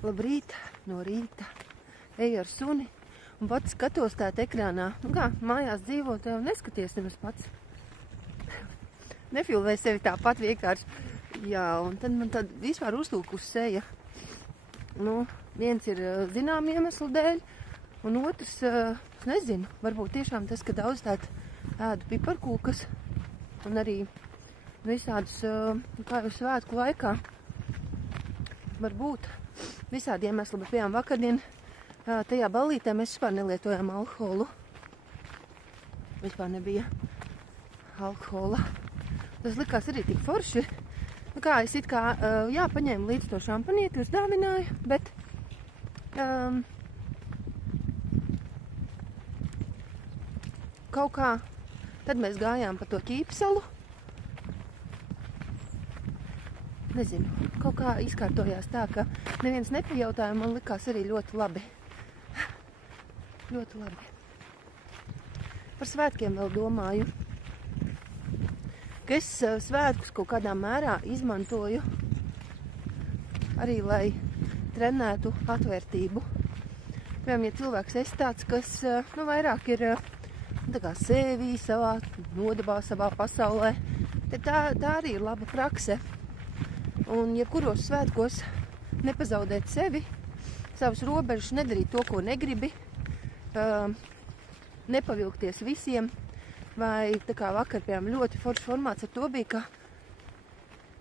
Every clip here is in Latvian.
Labrīt, no rīta. Eju ar suni un pats skatos tāt ekrānā. Nu kā, mājās dzīvot, jau neskaties nemaz pats. Nefilmē sevi tāpat vienkārši. Jā, un tad man tad vispār uzlūkus seja. Nu, viens ir zinām iemeslu dēļ, un otrs, es nezinu, varbūt tiešām tas, ka daudz tāt ēdu piparkūkas un arī visādus, kā jau svētku laikā, varbūt visādi iemesli, bet piemēram vakardien tajā ballītē mēs vispār nelietojām alkoholu. Vispār nebija alkohola. Tas likās arī tik forši. Nu kā, es it kā, jā, paņēmu līdz to šampanieti, uzdāvināju, bet kaut kā, tad mēs gājām pa to ķīpsalu. Nezinu, kaut kā izkārtojās tā, ka neviens nepajautāja, man likās arī ļoti labi. Ļoti labi. Par svētkiem vēl domāju, ka es svētkus kaut kādā mērā izmantoju arī, lai trenētu atvērtību. Piemēram, ja cilvēks esi tāds, kas vairāk ir tā kā sevī, savā nodabā, savā pasaulē, tad tā arī ir laba prakse. Un jebkuros svētkos nepazaudēt sevi, savus robežus, nedarīt to, ko negribi, nepavilkties visiem, vai tā kā vakar, piemēram, ļoti foršs formāts ar to bija, ka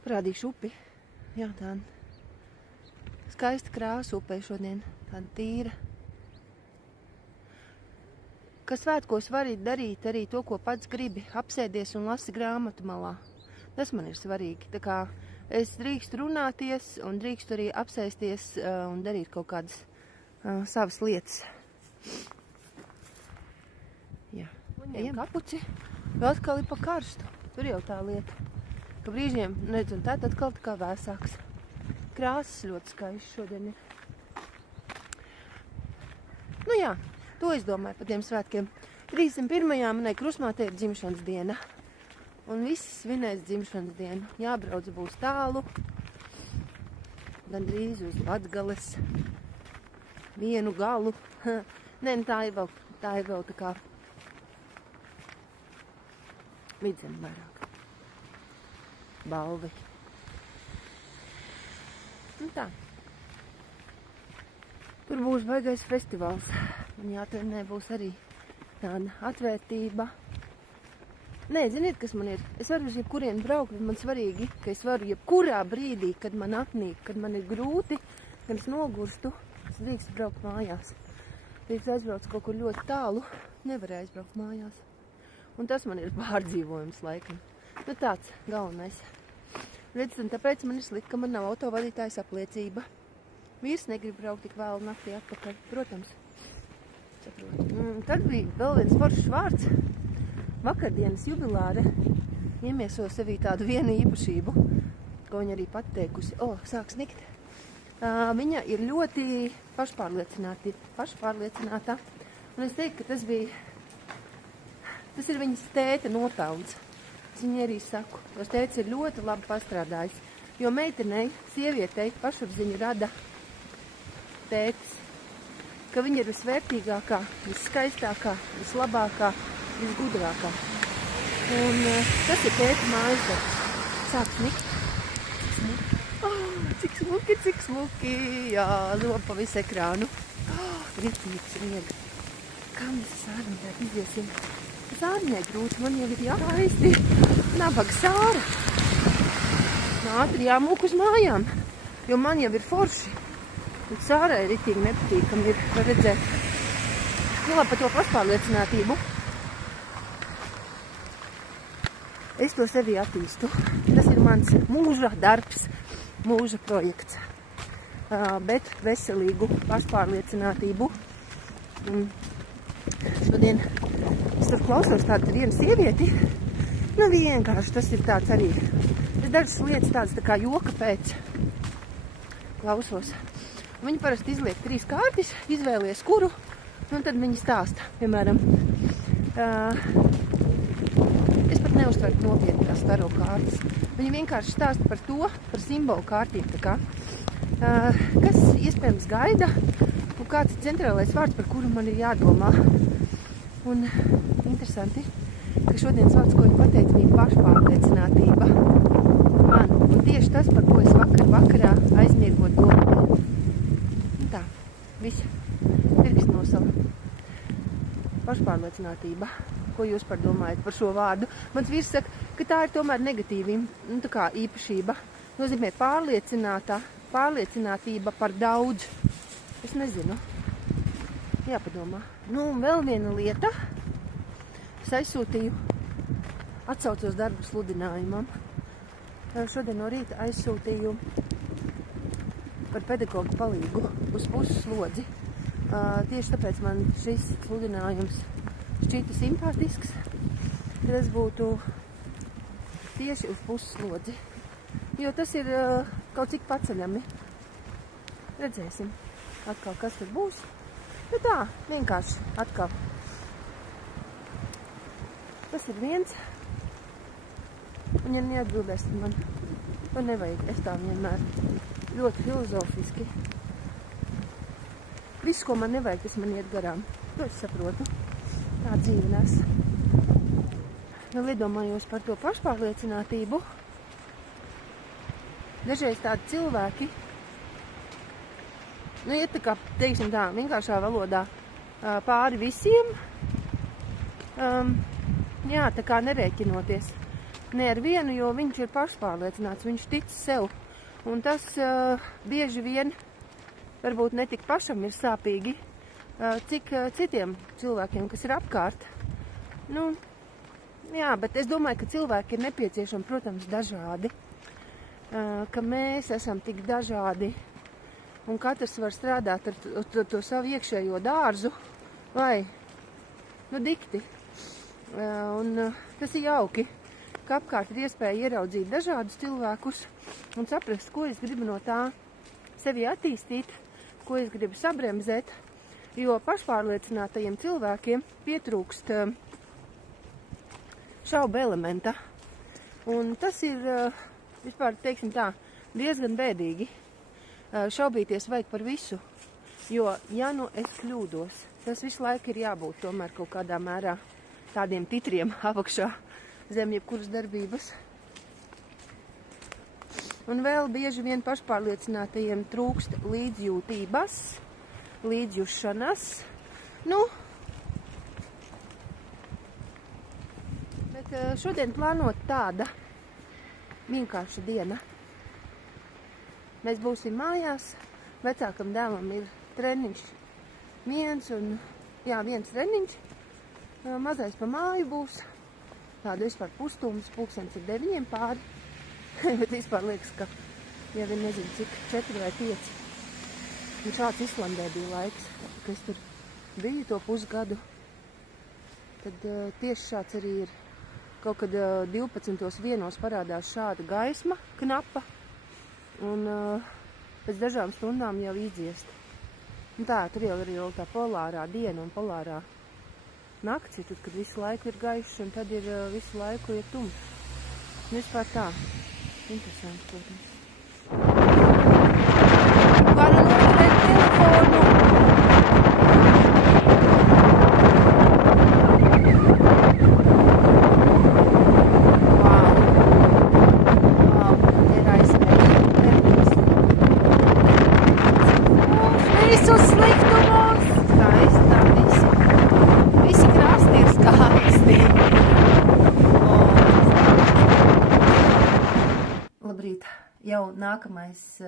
parādīšu upi. Jā, tāda skaista krāsa upē šodien, tāda tīra. Ka svētkos vari darīt arī to, ko pats gribi, apsēdies un lasi grāmatu malā. Tas man ir svarīgi. Tā kā es drīkstu runāties un drīkstu arī apsēsties un darīt kaut kādas savas lietas. Jā. Ejam kapuci, vēl atkal ir pa karstu. Tur jau tā lieta, ka brīžiem, redz, un tad atkal tā kā vēsāks. Krāsas ļoti skaisti šodien ir. Nu jā, to es domāju par tiem svētkiem. 31. manai krustmātei ir dzimšanas diena. Un visi svinēs dzimšanas dienu. Jābrauc būs tālu, gandrīz uz Latgales, vienu galu. Nē, tā ir vēl tā kā Vidzem vairāk. Balvi. Nu tā. Tur būs baigais festivāls. Un jātrenē būs arī tāda atvērtība. Nē, ziniet, kas man ir? Es varu uz jebkurien braukt, bet man svarīgi, ka es varu jebkurā brīdī, kad man apnīk, kad man ir grūti, kad es nogurstu, es drīkstu braukt mājās. Drīkstu aizbraukt kaut kur ļoti tālu, nevarēju aizbraukt mājās. Un tas man ir pārdzīvojums laikam. Nu tāds galvenais. Redz, un tāpēc man ir slikti, ka man nav autovadītājas apliecība. Vīrs negrib braukt tik vēlu naktī atpakaļ, protams. Saprotu. Tad bija vēl viens foršs vārds. Vakardienas jubilāre iemieso sevī tādu vienu īpašību, ko viņa arī pateikusi. Sāk snikt. Viņa ir ļoti pašpārliecināta. Un es teiktu, ka tas ir viņas tēta nopelns. Es viņai arī saku, jo tētis ir ļoti labi pastrādājis. Jo meitenei, sievietei pašapziņu rada tētis. Ka viņa ir visvērtīgākā, visskaistākā, vislabākā, visgudrākā. Un tas ir tēta mājas darbs. Sāk snikt. Cik smuki. Jā, lopa pa visu ekrānu. Ritīgs miega. Kā mēs sārunē iziesim? Sārņai grūti, man jau ir jāaisti. Nabaga Sāra. Ātri jāmūk uz mājām, jo man jau ir forši. Un Sārai ritīgi nepatīkam ir, var redzēt. Nu, labi, par to pašpārliecinātību. Es to sevi attīstu. Tas ir mans mūža darbs, mūža projekts. Bet veselīgu pašpārliecinātību. Šodien es tur klausos tādu vienu sievieti. Nu, vienkārši tas ir tāds arī. Es dažas lietas tādas tā kā joka pēc klausos. Viņi parasti izliek 3 kārtis, izvēlies kuru, un tad viņi stāsta. Piemēram, es pat neuztveru nopietni tās staro kārtas. Viņi vienkārši stāsta par to, par simbolu kārtību. Tā kā kas iespējams gaida un kāds ir centrālais vārds, par kuru man ir jādomā. Un interesanti, ka šodienas vārds, ko viņa pateica, bija pašpārliecinātība man. Un tieši tas, par ko es vakarā aizmiegot domāju. Un tā, viss, pirksts nosala. Pašpārliecinātība. Ko jūs par domājat par šo vārdu? Mans vīrs saka, ka tā ir tomēr negatīva, tā kā īpašība. Nozīmē pārliecinātība par daudz. Es nezinu. Jāpadomā. Nu, un vēl viena lieta. Es aizsūtīju, atsaucos darbu sludinājumam. Šodien no rīta aizsūtīju par pedagogu palīgu uz pusslodzi. Tieši tāpēc man šis sludinājums šķita simpātisks, ka es būtu tieši uz pusslodzi. Jo tas ir kaut cik paceļami. Redzēsim atkal, kas tur būs. Bet tā, vienkārši atkal. Tas ir viens. Un ja neatbildēs, tad man to nevajag. Es tā vienmēr ļoti filozofiski. Viss, ko man nevajag, tas man iet garām. To es saprotu. Tā dzīve nes. Vēl iedomājos par to pašpārliecinātību. Dažreiz tādi cilvēki, nu, iet tā kā, teiksim tā, vienkāršā valodā pāri visiem, jā, tā kā nerēķinoties ne ar vienu, jo viņš ir pašpārliecināts, viņš tic sev. Un tas bieži vien varbūt ne tik pašam ir sāpīgi, cik citiem cilvēkiem, kas ir apkārt. Nu, jā, bet es domāju, ka cilvēki ir nepieciešami, protams, dažādi. Ka mēs esam tik dažādi un katrs var strādāt ar to savu iekšējo dārzu vai, nu, dikti. Un tas ir jauki, ka apkārt ir iespēja ieraudzīt dažādus cilvēkus un saprast, ko es gribu no tā sevi attīstīt, ko es gribu sabremzēt, jo pašpārliecinātajiem cilvēkiem pietrūkst šaubu elementa. Un tas ir, vispār, teiksim tā, diezgan bēdīgi. Šaubīties vajag par visu, jo, ja nu es kļūdos, tas visu laiku ir jābūt tomēr kaut kādā mērā tādiem titriem apakšā zem jebkuras darbības. Un vēl bieži vien pašpārliecinātajiem trūkst līdzjūtības, līdzjušanas. Nu, bet šodien plānot tāda vienkārša diena. Mēs būsim mājās, vecākam dēlam ir treniņš viens treniņš, mazais pa māju būs, tāda vispār pustums, pulkstens ir 9 pāri, bet vispār liekas, ka jau ir nezinu cik 4 vai 5. Un šāds Islandē bija laiks, ka es tur biju to pusgadu, tad tieši šāds arī ir. Kaut kad 12:01 parādās šāda gaisma, knapa, un pēc dažām stundām jau izdziest. Un tā, tur jau ir tā polārā diena un polārā nakts, tad, kad visu laiku ir gaišs, un tad ir visu laiku ir tumšs. Un vispār tā, interesanti, protams. Varu noturēt telefonu! Jau nākamais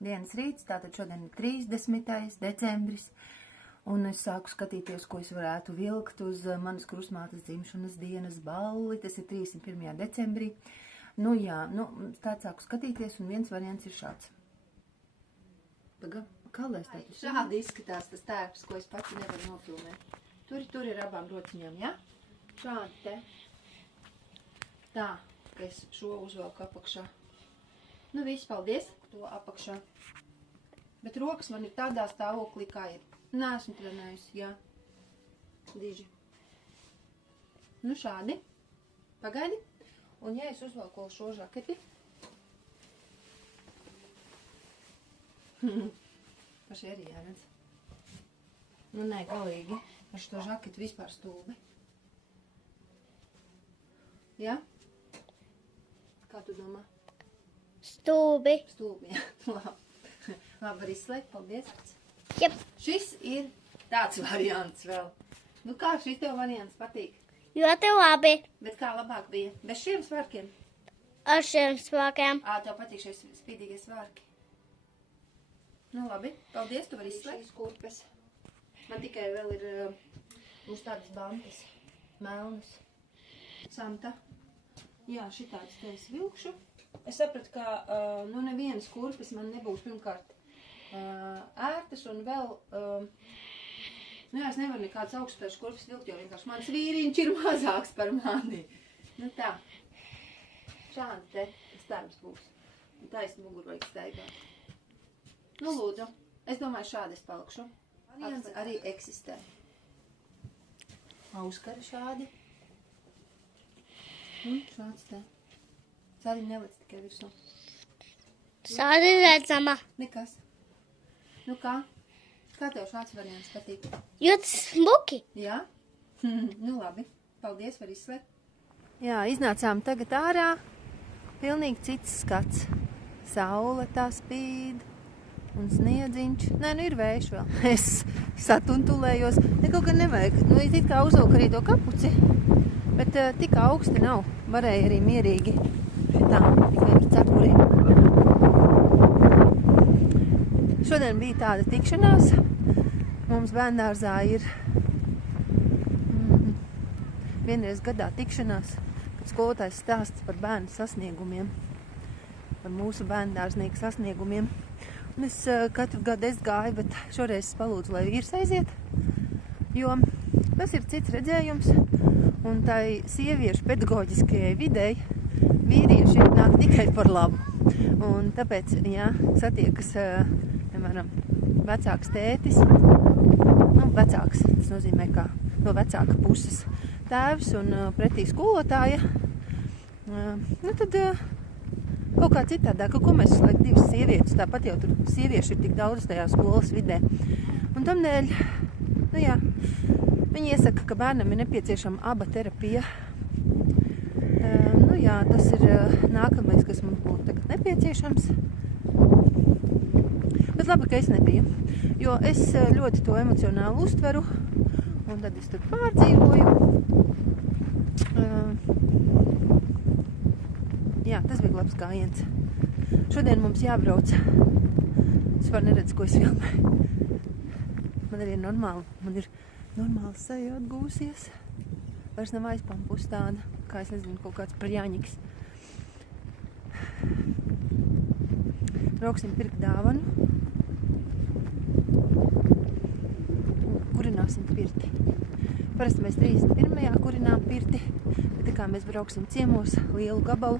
dienas rīts, tātad šodien ir 30. decembris, un es sāku skatīties, ko es varētu vilkt uz manas krustmātes dzimšanas dienas balli. Tas ir 31. decembrī. Nu jā, tā sāku skatīties, un viens variants ir šāds. Paga, kā lai es tādu? Šādi izskatās tas tērps, ko es pati nevaru nofilmēt. Tur ir abām rociņām, ja? Šādi te. Tā, ka es šo uzvelku apakšā. Nu, viss, paldies, to apakšā. Bet rokas man ir tādā stāvoklī, kā ir. Neesmu trenējusi, jā. Diži. Nu, šādi. Pagaidi. Un ja es uzvelku šo žaketi, Paši arī jāredz. Nu, nē, galīgi. Ar šo žaketu vispār stulbi. Jā? Kā tu domā? Stulbi. Stulbi, jā. Labi. Labi, var izslēgt, paldies. Jep. Šis ir tāds variants vēl. Nu kā šis tev variants patīk? Ļoti labi. Bet kā labāk bija? Bez šiem svārkiem? Ar šiem svārkiem. Tev patīk šie spīdīgie svārki. Nu labi, paldies, tu vari izslēgt. Šīs kurpes. Man tikai vēl ir uz tādas bantas. Melnas. Samta. Jā, šitādas te es vilkšu. Es sapratu, ka nu nevienas kurpes man nebūs pirmkārt ērtas un vēl, nu jā, es nevaru nekādas augstspēšu kurpes vilkt, jo vienkārši mans vīriņš ir mazāks par mani. Nu tā. Šādi te starbs būs. Taisni muguru vajag staigāt. Nu lūdzu, es domāju šādi es palikšu. Variants arī eksistē. Auskari šādi. Un šāds te. Sādi nelic tikai virsū. Sādi redzama. Nekas. Nu kā? Kā tev šāds variants patīk? Ļoti smuki. Jā? Nu labi. Paldies, var izslēgt. Jā, iznācām tagad ārā. Pilnīgi cits skats. Saule tā spīd. Un sniedziņš. Nē, nu ir vējš vēl. Es satuntulējos. Ne kaut gan nevajag. Nu, it kā uzvilk arī to kapuci. Bet tik augsti nav. Varēja arī mierīgi. Tā, tikai ar cepuriem. Šodien bija tāda tikšanās. Mums bērndārzā ir vienreiz gadā tikšanās, kad skolotājs stāsts par bērnu sasniegumiem. Par mūsu bērndārznieku sasniegumiem. Un es katru gadu gāju, bet šoreiz es palūdzu, lai vīrs aiziet, jo tas ir cits redzējums, un tai sieviešu pedagoģiskajai videi vīrieši nāk tikai par labu. Un tāpēc, jā, satiekas, piemēram, vecāks tētis, nu, vecāks, tas nozīmē, kā no vecāka puses tēvs un pretī skolotāja, nu tad kaut kā citādāk, ko mēs uzlaik divas sievietes, tāpat jau tur sievieši ir tik daudz tajā skolas vidē. Un tamdēļ, nu jā, viņi iesaka, ka bērnam ir nepieciešama aba terapija. Nu jā, tas ir nākamais, kas mums būtu tagad nepieciešams. Bet labi, ka es nebiju, jo es ļoti to emocionāli uztveru, un tad es tur pārdzīvoju. Jā, tas bija labs gājiens. Šodien mums jābrauc. Es var neredzu, ko es filmēju. Man arī ir normāla seja atgūsies. Vairs nav aizpampus tāda, kā es nezinu, kaut kāds praļāņiks. Brauksim pirkt dāvanu. Kurināsim pirti. Parasti mēs 31. kurinām pirti, bet tā kā mēs brauksim ciemos lielu gabalu,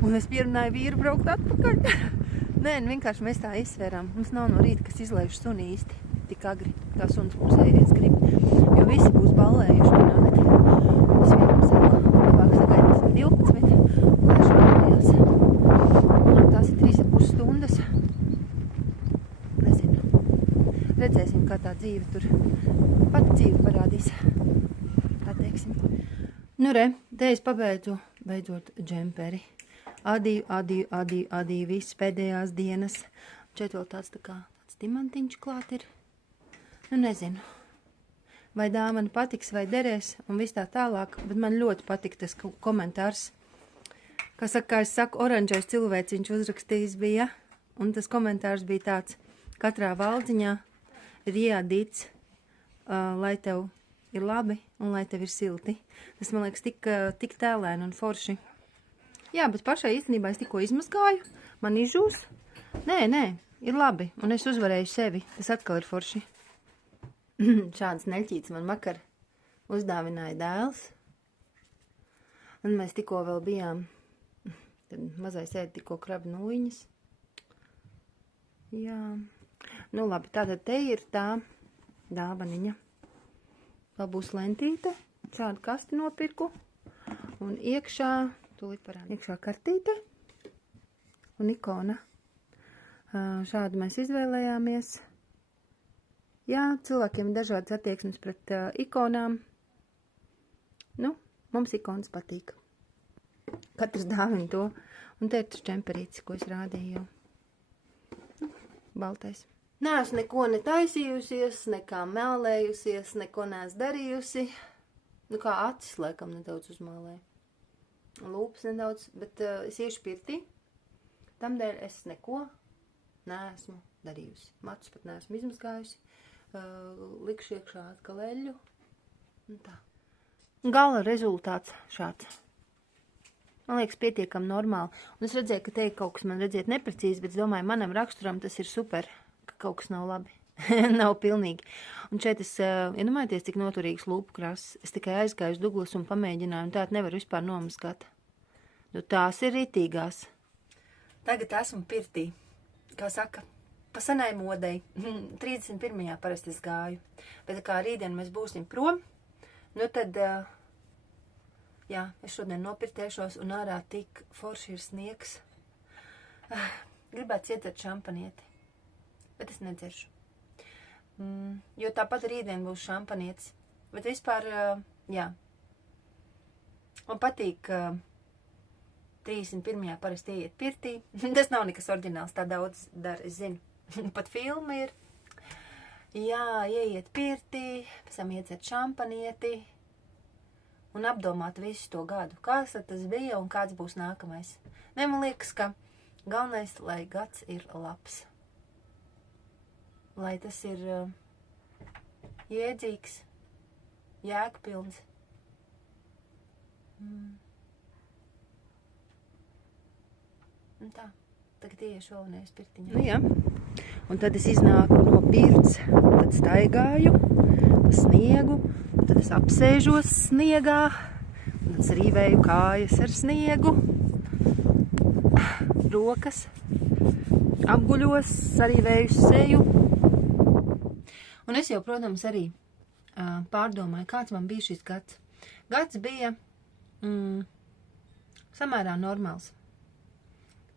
un es pierunāju vīru braukt atpakaļ. Nē, vienkārši mēs tā izsvērām. Mums nav no rīta, kas izlaiž suni īsti tik agri, kā suns pusējies grib, jo visi būs ballējuši minūti. Es vienam saku, labāk sagaidīsim 12, un laišu mājās. Un tās ir 3,5 stundas. Nezinu. Redzēsim, kā tā dzīve tur pat dzīve parādīs. Tā teiksim. Nu re, te es pabeidzu beidzot džemperi. Adīju, viss pēdējās dienas. Šeit vēl tāds dimantiņš klāt ir. Nu, nezinu, vai dāvana patiks, vai derēs, un viss tā tālāk, bet man ļoti patika tas komentārs. Kā es saku, oranžais cilvēciņš uzrakstījis bija, un tas komentārs bija tāds, katrā valdziņā ir iādīts, lai tev ir labi, un lai tev ir silti. Tas, man liekas, tik tēlēni un forši. Jā, bet pašai īstenībā es tikko izmazgāju, man izžūs. Nē, ir labi, un es uzvarēju sevi. Tas atkal ir forši. Šāds neļķīts man vakar uzdāvināja dēls. Un mēs tikko vēl bijām, tad mazais ēd tikko krabi nūjiņas. Jā. Nu labi, tātad te ir tā dāvaniņa. Vēl būs lentīte, šādu kasti nopirku. Un iekšā, tūlīt parādu, iekšā kartīte un ikona Šādu mēs izvēlējāmies. Jā, cilvēkiem ir dažādas attieksmes pret ikonām. Nu, mums ikonas patīk. Katrs dāvina to. Un te ir tas čemperītis, ko es rādīju jau. Nu, baltais. Neesmu neko netaisījusies, nekā mēlējusies, neko neesmu darījusi. Nu, kā acis, laikam, nedaudz uzmālēju. Lūpas nedaudz, bet es iešu pirtī. Tamdēļ es neko neesmu darījusi. Matus pat neesmu izmazgājusi. Likšu iekšā atkal eļļu. Un tā. Gala rezultāts šāds. Man liekas, pietiekam normāli. Un es redzēju, ka te ir kaut kas man redziet neprecīzi, bet es domāju, manam raksturam tas ir super, ka kaut kas nav labi. Nav pilnīgi. Un šeit es, iedomājieties, cik noturīgs lūpu krases. Es tikai aizgāju uz Douglas un pamēģināju, un tādu nevar vispār nomazgāt. Nu, tās ir ritīgās. Tagad esmu pirtī. Kā saka, pa senai modei. 31. parasti es gāju. Bet kā rītdien mēs būsim prom, nu tad, jā, es šodien nopirtēšos un ārā tik forši ir sniegs. Gribētu iedzert šampanieti, bet es nedzeršu. Jo tāpat rītdien būs šampanietis. Bet vispār, jā, man patīk 31. parasti ieiet pirtī. Tas nav nekas oriģināls, tā daudz dara, es zinu. Pat filma ir. Jā, ieiet pirtī, pēc tam iedzert šampanieti un apdomāt visu to gadu. Kāds tas bija un kāds būs nākamais. Ne, man liekas, ka galvenais, lai gads ir labs. Lai tas ir jēdzīgs, jēgpilns. Un tā, tagad iešu vēl nevis pirtiņā. Nu jā, un tad es iznāku no pirts, tad staigāju pa sniegu, un tad es apsēžos sniegā, un tad rīvēju kājas ar sniegu, rokas, apguļos, sarīvēju seju. Un es jau, protams, arī pārdomāju, kāds man bija šis gads. Gads bija samērā normāls.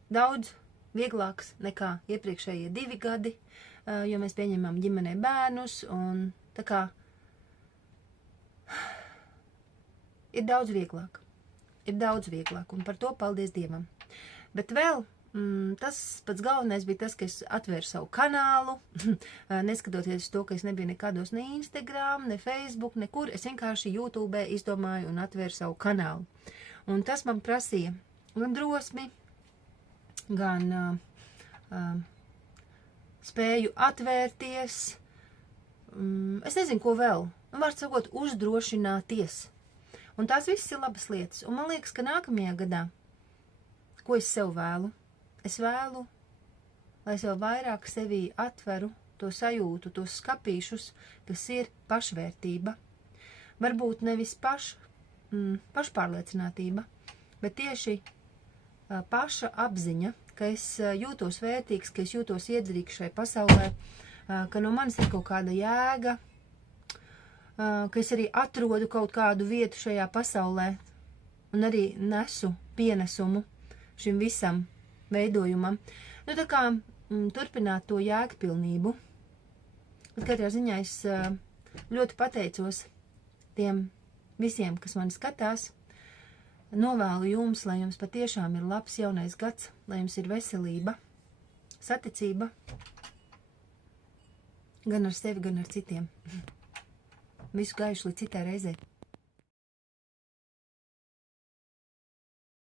Daudz vieglāks nekā iepriekšējie 2 gadi, jo mēs pieņemam ģimenē bērnus, un tā kā ir daudz vieglāk. Ir daudz vieglāk, un par to paldies Dievam. Bet vēl tas pats galvenais bija tas, ka es atvēru savu kanālu, neskatoties to, ka es nebiju nekādos ne Instagram, ne Facebook, nekur. Es vienkārši YouTube izdomāju un atvēru savu kanālu. Un tas man prasīja gan drosmi, gan spēju atvērties. Es nezinu, ko vēl. Var sakot, uzdrošināties. Un tās viss ir labas lietas. Un man liekas, ka nākamajā gadā, ko es sev vēlu? Es vēlu, lai es vēl vairāk sevī atveru to sajūtu, tos skapīšus, kas ir pašvērtība. Varbūt nevis pašpārliecinātība, bet tieši paša apziņa, ka es jūtos vērtīgs, ka es jūtos iedzerīgs šai pasaulē, ka no manis ir kaut kāda jēga, ka es arī atrodu kaut kādu vietu šajā pasaulē un arī nesu pienesumu šim visam veidojumam. Nu, tā kā turpināt to jēgpilnību. Bet katrā ziņā es ļoti pateicos tiem visiem, kas mani skatās. Novēlu jums, lai jums patiešām ir labs jaunais gads, lai jums ir veselība, saticība, gan ar sevi, gan ar citiem. Visu gaišu līdz citai reizei.